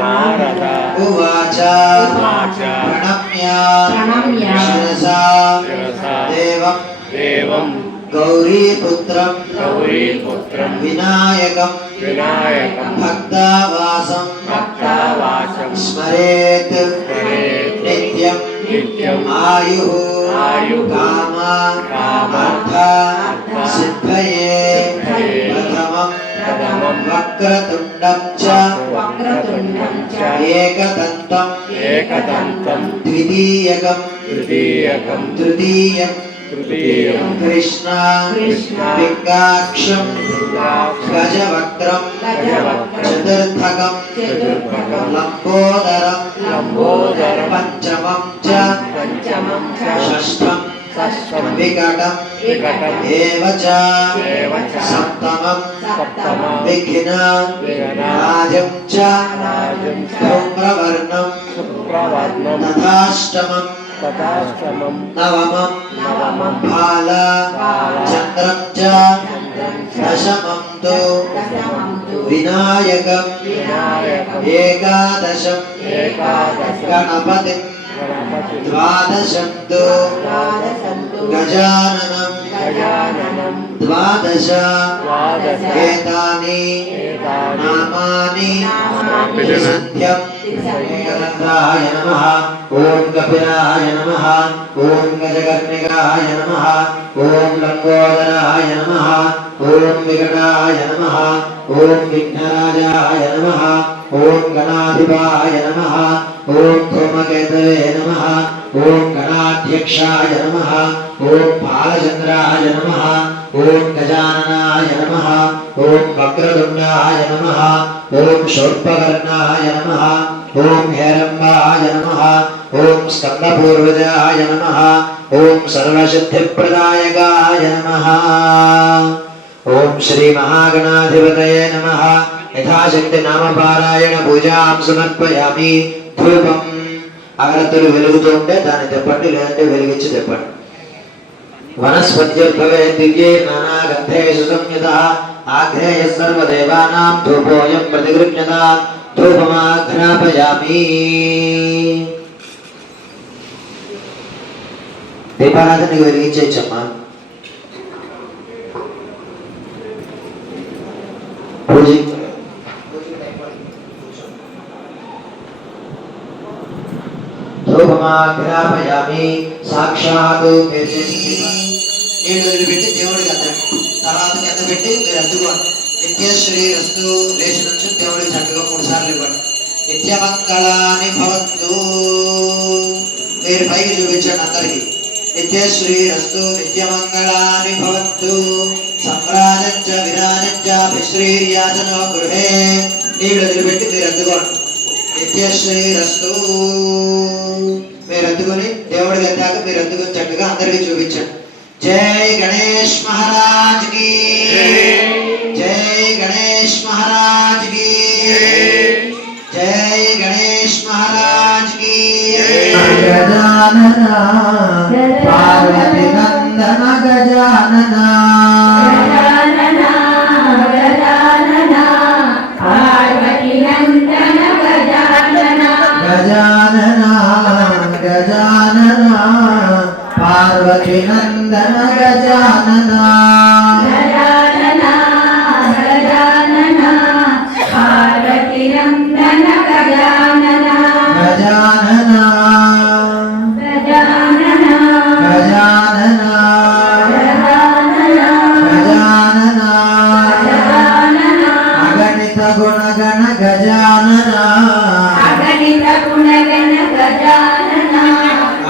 नारद उवाच प्रणम्य शिरसा देवं गौरीपुत्रं विनायकं भक्तावासं स्मरेत् नित्यं आयुः कामार्थ सिद्धये प्रथमं वक्रतुण्डं च एकदन्तं द्वितीयकं तृतीयं कृष्ण पिङ्गाक्षं गजवक्त्रं चतुर्थकं लम्बोदरं पञ्चमं च षष्ठं विकटं एव च सप्तमं विघ्नराजं च धूम्रवर्णं तथाष्टमं नवमं भालचन्द्रं च दशमं तु विनायकम् एकादशं गणपतिं द्वादशं तु गजाननं द्वादश एतानि नामानि सत्यं गणेशाय नमः ओम कपिलाय नमः ओम गजकर्णिकाय नमः ओम लंबोदराय नमः ओम विकटाय नमः ओम विघ्नराजाय नमः ओम गणाधिपाय नमः ओम धूमकेतवे नमः ओम गणाध्यक्षाय नमः ओम बालचंद्राय नमः ओम गजाननाय नमः ओम वक्रतुंडाय नमः ओम शूर्पकर्णाय नमः ओम हेरंबाय नमः ओम स्कंदपूर्वजाय नमः ओम सर्वसिद्धिप्रदायकाय नमः ओम श्री महागणाधिपतये नमः यथाशक्ति नामपारायण पूजां समर्पयामि धूपं అగరత్తులు వెలుగుతూ ఉంటే దాన్ని తెప్పండి లేదంటే వెలిగించి తెప్పండి వనస్పత్యుర్భవే దివ్యే నానాగంధేషు సంయుతః ఆఘ్రేయ సర్వదేవానాం ధూపోయం ప్రతిగృహ్యత ధూపమాఘ్రాపయామి దీపారాధనకి వెలిగించేయచ్చమ్మా పూజ ధూపమాఘ్రాపయామి సాక్షాత్ నీళ్ళు పెట్టి దేవుడికి అద్దండి తర్వాత కింద పెట్టి మీరు అద్దుకోండి నిత్యశ్రీ రస్తు లేచి నుంచి దేవుడికి చక్కగా 3 సార్లు ఇవ్వండి నిత్యమంగళాని భవంతు మీరు పైకి చూపించండి అందరికి నిత్యశ్రీ రస్తు నిత్యమంగళాని భవంతు సంప్రాజంచ విరాజంచ శ్రీర్యాచనో గృహే నీళ్ళు వదిలిపెట్టి మీరు అద్దుకోండి నిత్యశ్రీ రస్తు మీరు అద్దుకొని దేవుడికి అద్దాక మీరు అద్దుకొని చక్కగా అందరికి చూపించండి जय गणेश महाराज की जय गणेश महाराज की जय गणेश महाराज की गजानना पार्वती नंदन गजानना गजानना गजानना पार्वती नंदन गजानना गजानना गजानना पार्वती नंदन गजानना गजानना गजानना पार्वती नंदन गजानना गजानना गजानना गजानना गजानना गजानना अगणित गुणगण गजानना अगणित गुणगण गजानना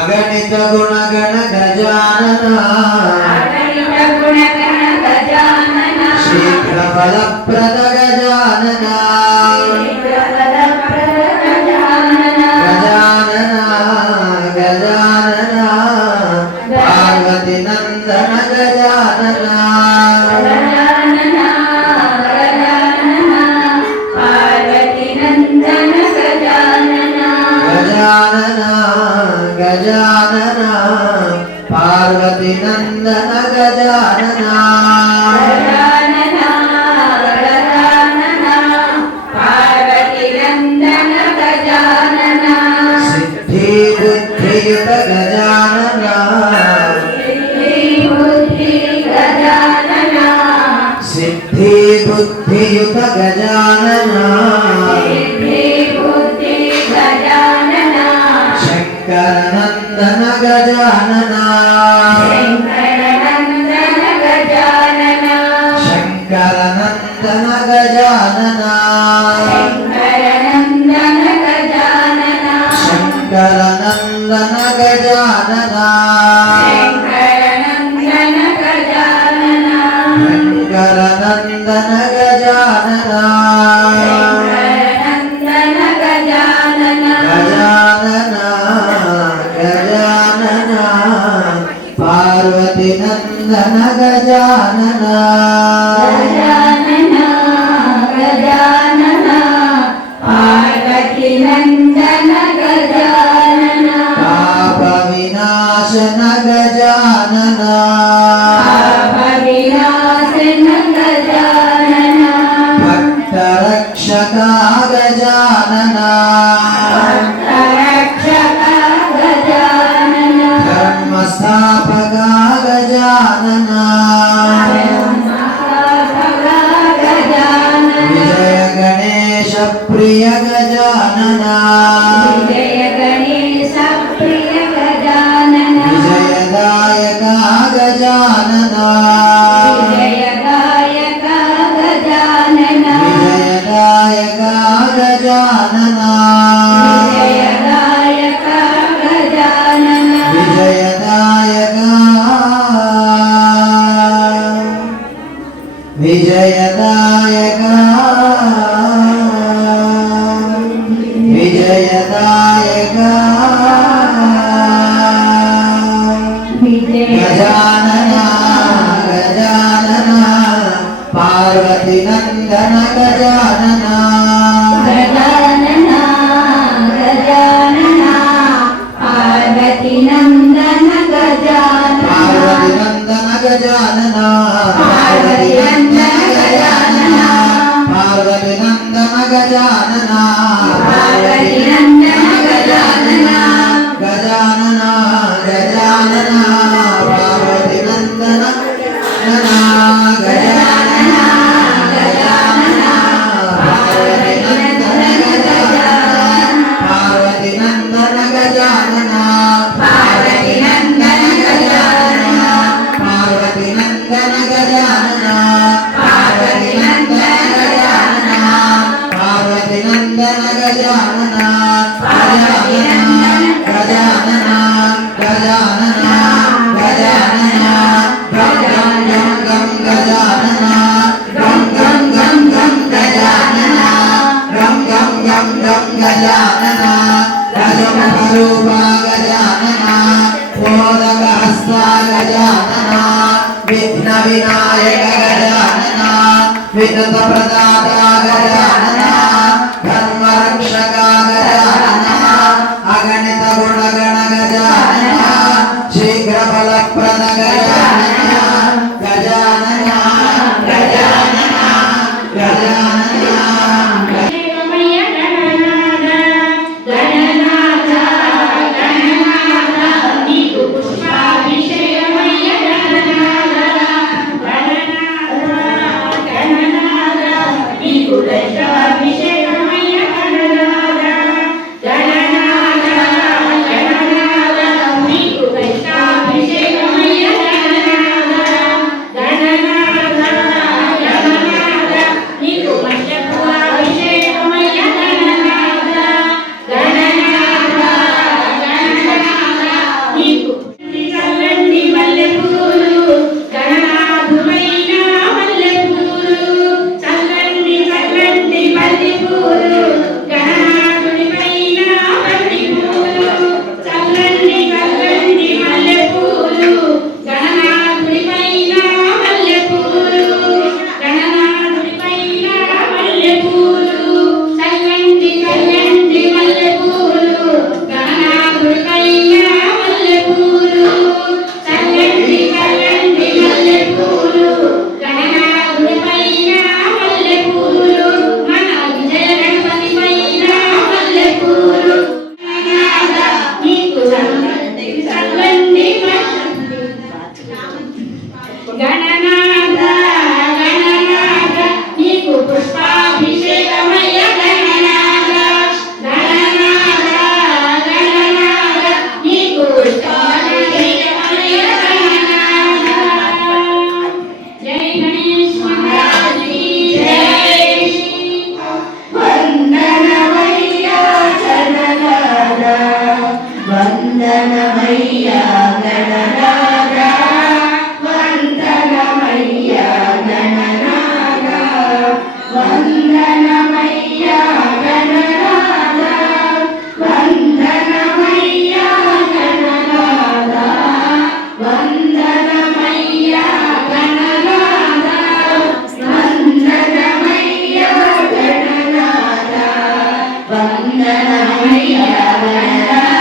अगणित गुणगण गजानना अगणित गुणगण गजानना शीघ्रफलप्रद गजानना शीघ्रफलप्रद गजानना गजानना गजानना पार्वती नंदन गजानना गजानना गजानना पार्वती नंदन गजानना गजानना गजानना पार्वती नंदन गजानना गजानना गजानना बुद्धियुत गजानना सिद्धि बुद्धियुत गजानना शंकरनंदन गजानना शंकरनंदन गजानना शंकरनंदन गजानना शंकरनंदन गजानना गजानना गजानना पार्वती नंदन गजानना पाप विनाशन गजानना भक्त रक्षका गजानना धर्म स्थापका गजानना विजय गणेश प्रिय गजानना विजयदायका गजानना विजयदायका गजानना विजयदायका विजयदायका विजयदायका गजानना गजानना पार्वती नंदन गजानना पार्वती नंदन गजानना पार्वती नंदन गजानना पार्वती नंदन गजानना पार्वती नंदन गजानना पार्वती नंदन गजानना गजानना गजानना पार्वती नंदन गजानना गजानना गजानना पार्वती नंदन गजानना पार्वती नंदन गजानना पार्वती नंदन गजानना पार्वती नंदन गजानना पार्वती नंदन गजानना पार्वती नंदन गजानना पार्वती गजानना गजानना गजानना गम गम गजानना गम गम गजानना गम गम गजानना गजमुखरूपा गजानना मोदकहस्ता गजानना विघ्न विनायक गजानना विघ्नप्रदाता गजानना धर्मरक्षका गजानना अगणित गुणगण गजानना शीघ्रफलप्रद गजानना गजानना गजानना गजानना गणनाथ అయ్యా గణనాథ